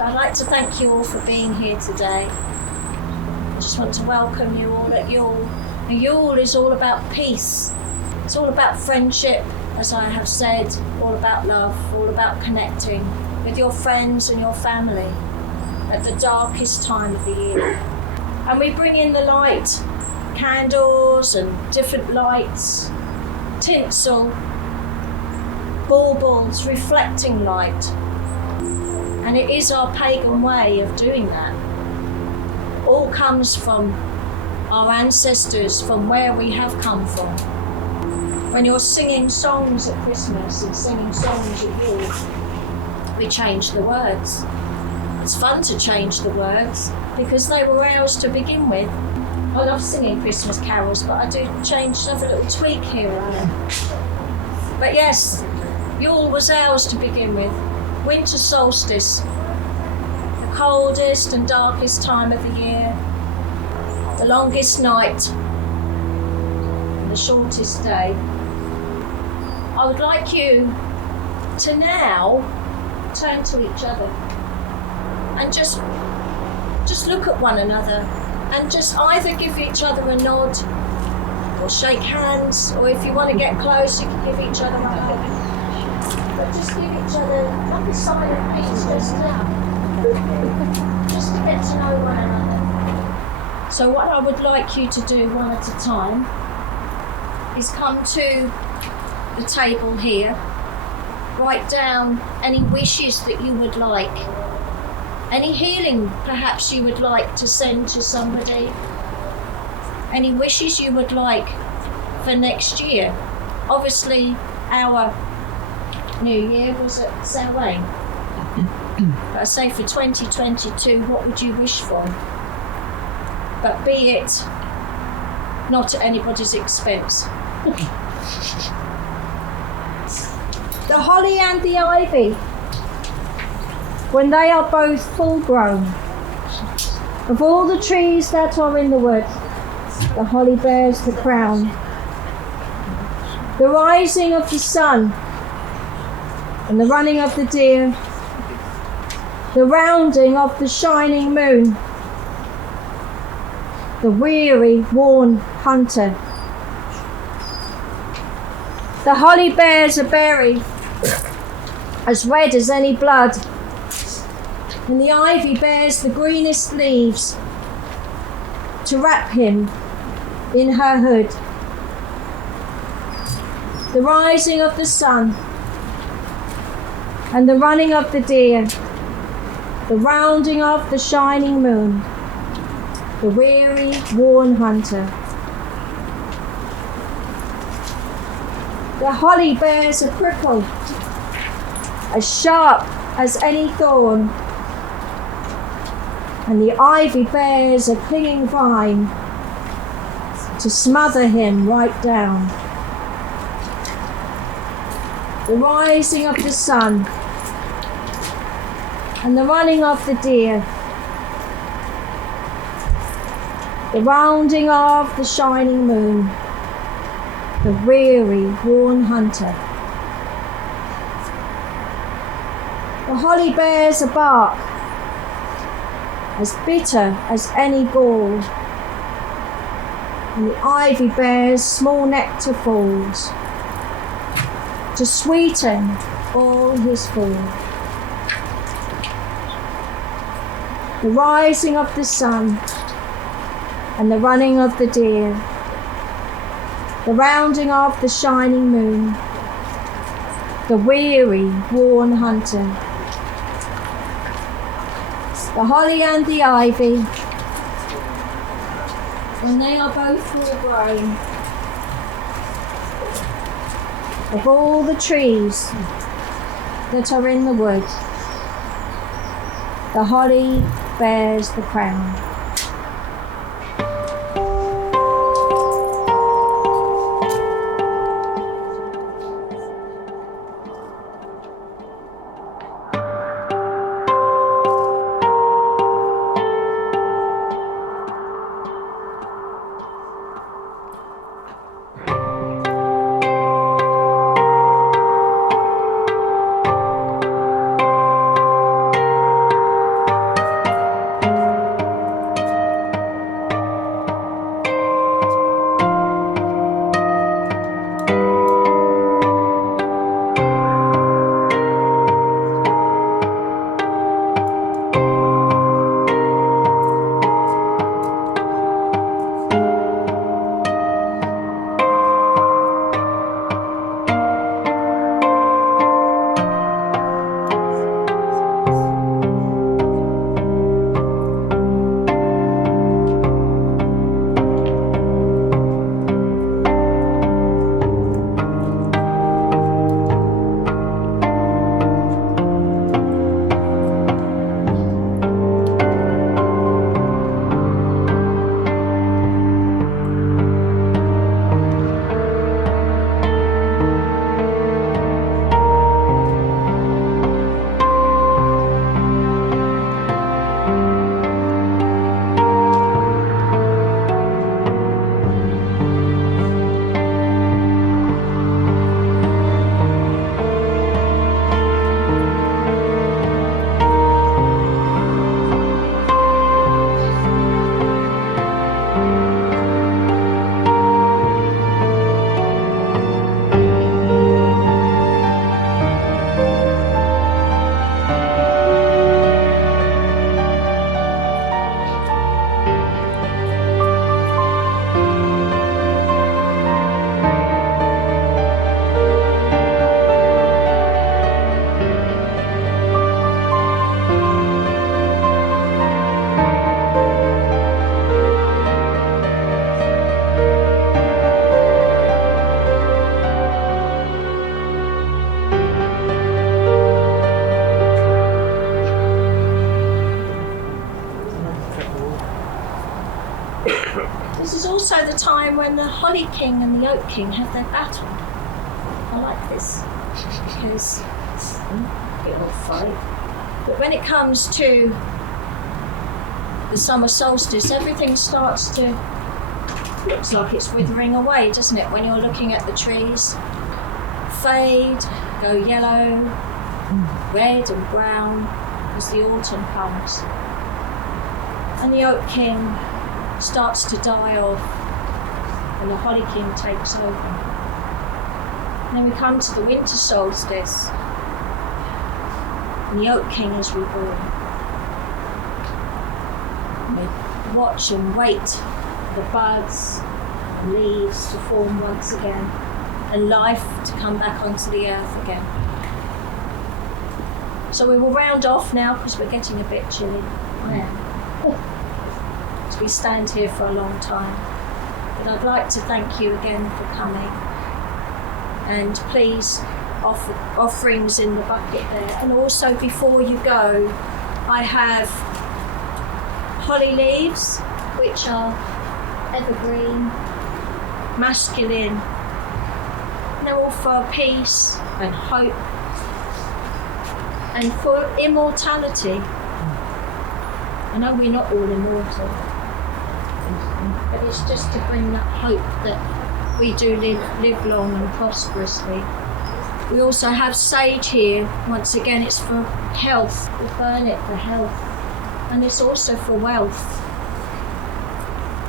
I'd like to thank you all for being here today. I just want to welcome you all at Yule. And Yule is all about peace. It's all about friendship, as I have said, all about love, all about connecting with your friends and your family at the darkest time of the year. And we bring in the light, candles and different lights, tinsel, baubles reflecting light. And it is our pagan way of doing that. All comes from our ancestors, from where we have come from. When you're singing songs at Christmas and singing songs at Yule, we change the words. It's fun to change the words because they were ours to begin with. I love singing Christmas carols, but I do have a little tweak here and there. But yes, Yule was ours to begin with. Winter solstice, the coldest and darkest time of the year, the longest night and the shortest day. I would like you to now turn to each other and just look at one another and just either give each other a nod or shake hands, or if you want to get close you can give each other a hug. But just give each other like a sign of peace just now. Just to get to know one another. So what I would like you to do one at a time is come to the table here, write down any wishes that you would like, any healing perhaps you would like to send to somebody, any wishes you would like for next year. Obviously our New Year was at Samhain. But I say for 2022, what would you wish for? But be it not at anybody's expense. The holly and the ivy, when they are both full grown, of all the trees that are in the wood, the holly bears the crown. The rising of the sun and the running of the deer, the rounding of the shining moon, the weary, worn hunter. The holly bears a berry as red as any blood, and the ivy bears the greenest leaves to wrap him in her hood. The rising of the sun and the running of the deer, the rounding of the shining moon, the weary, worn hunter. The holly bears a prickle as sharp as any thorn, and the ivy bears a clinging vine to smother him right down. The rising of the sun and the running of the deer, the rounding of the shining moon, the weary, worn hunter. The holly bears a bark as bitter as any gall, and the ivy bears small nectar falls to sweeten all his fall. The rising of the sun and the running of the deer, the rounding of the shining moon, the weary, worn hunter. The holly and the ivy, when they are both full grown, of all the trees that are in the wood, the holly bears the crown. also the time when the Holly King and the Oak King have their battle. I like this because it's a bit of a fight. But when it comes to the summer solstice, everything starts to, looks like it's withering away, doesn't it? When you're looking at the trees, fade, go yellow, red and brown as the autumn comes. And the Oak King starts to die off and the Holly King takes over. And then we come to the winter solstice and the Oak King is reborn. We watch and wait for the buds and leaves to form once again and life to come back onto the earth again. So we will round off now because we're getting a bit chilly. We stand here for a long time, but I'd like to thank you again for coming, and please offer offerings in the bucket there. And also before you go, I have holly leaves, which are evergreen, masculine, and they're all for peace and hope and for immortality. I know we're not all immortal, but it's just to bring that hope that we do live long and prosperously. We also have sage here. Once again, it's for health. We burn it for health. And it's also for wealth.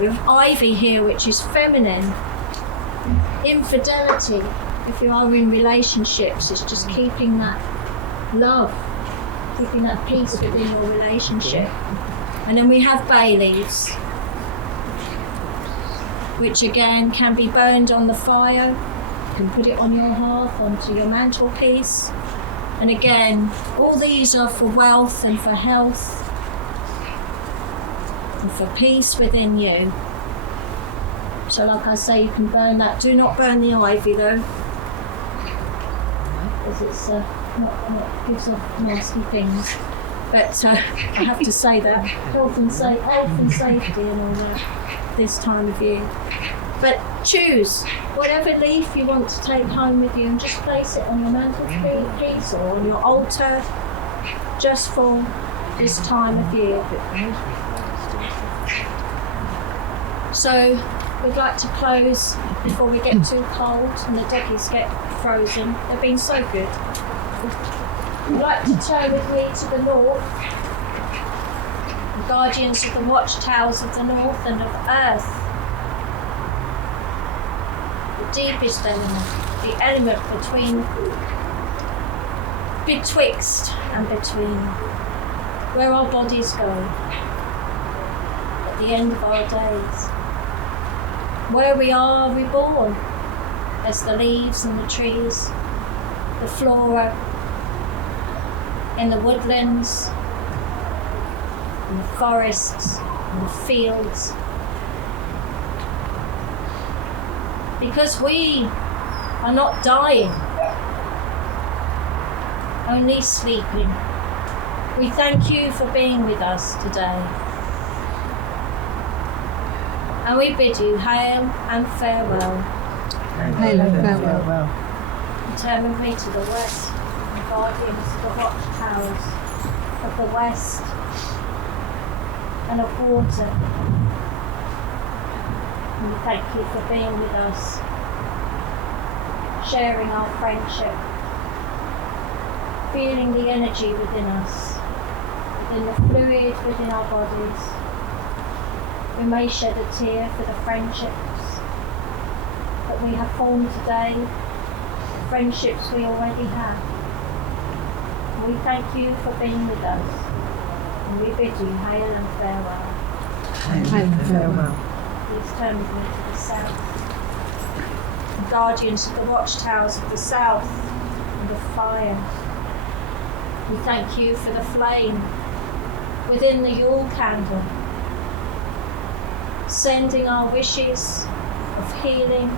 We have ivy here, which is feminine. Infidelity, if you are in relationships, it's just keeping that love, keeping that peace within your relationship. And then we have bay leaves, which again can be burned on the fire. You can put it on your hearth, onto your mantelpiece. And again, all these are for wealth and for health and for peace within you. So like I say, you can burn that. Do not burn the ivy though, because it's not gives off nasty things. But I have to say that health and safety and all that this time of year. But choose whatever leaf you want to take home with you and just place it on your mantelpiece or on your altar, just for this time of year. So we'd like to close before we get too cold and the doggies get frozen. They've been so good. We'd like to turn with me to the north, the guardians of the watchtowers of the north and of earth, the deepest element, the element betwixt and between, where our bodies go at the end of our days, where we are reborn as the leaves and the trees, the flora, in the woodlands, in the forests, in the fields. Because we are not dying, only sleeping. We thank you for being with us today. And we bid you hail and farewell. Hail and farewell. Turn with me to the west, guardians of the watchtowers of the west and of water. And we thank you for being with us, sharing our friendship, feeling the energy within us, within the fluid within our bodies. We may shed a tear for the friendships that we have formed today, the friendships we already have. We thank you for being with us, and we bid you hail and farewell. Hail and farewell. Please turn with me to the south. The guardians of the watchtowers of the south and of fire. We thank you for the flame within the Yule candle, sending our wishes of healing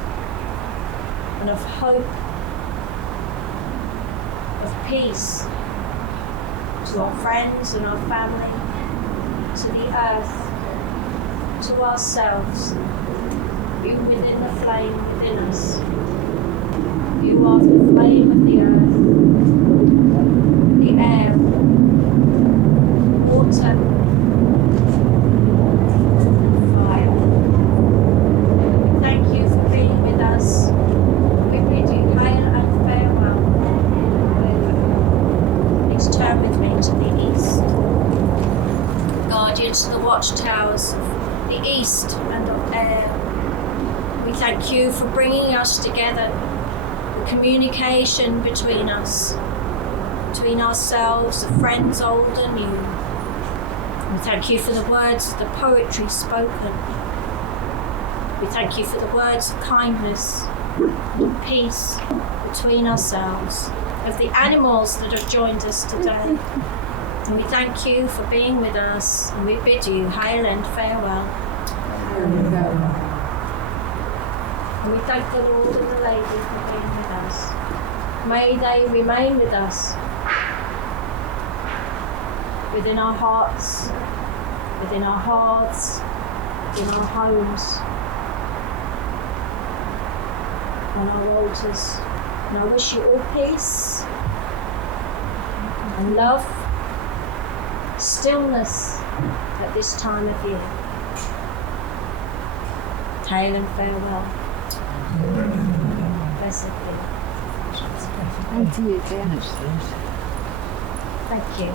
and of hope, of peace, to our friends and our family, to the earth, to ourselves, You within the flame within us. You are the flame of the earth, the air, water, fire. Thank you for being with us. We bid you hail and farewell. Please turn with me to the east. Guardians to the watchtowers of the east and of air. We thank you for bringing us together, the communication between us, between ourselves, the friends old and new. We thank you for the words of the poetry spoken. We thank you for the words of kindness and peace between ourselves, of the animals that have joined us today. And we thank you for being with us, and we bid you hail and farewell. And we thank the Lord and the Lady for being with us. May they remain with us, within our hearts, within our hearths, in our homes, on our altars. And I wish you all peace and love, stillness at this time of year. Hail and farewell. Blessed be. And to you, dear. Thank you.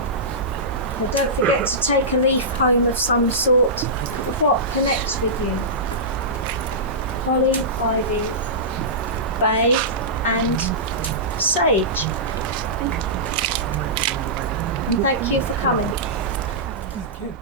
Well, don't forget to take a leaf home of some sort. What connects with you? Holly, ivy, bay, and sage. And thank you for coming. Thank you.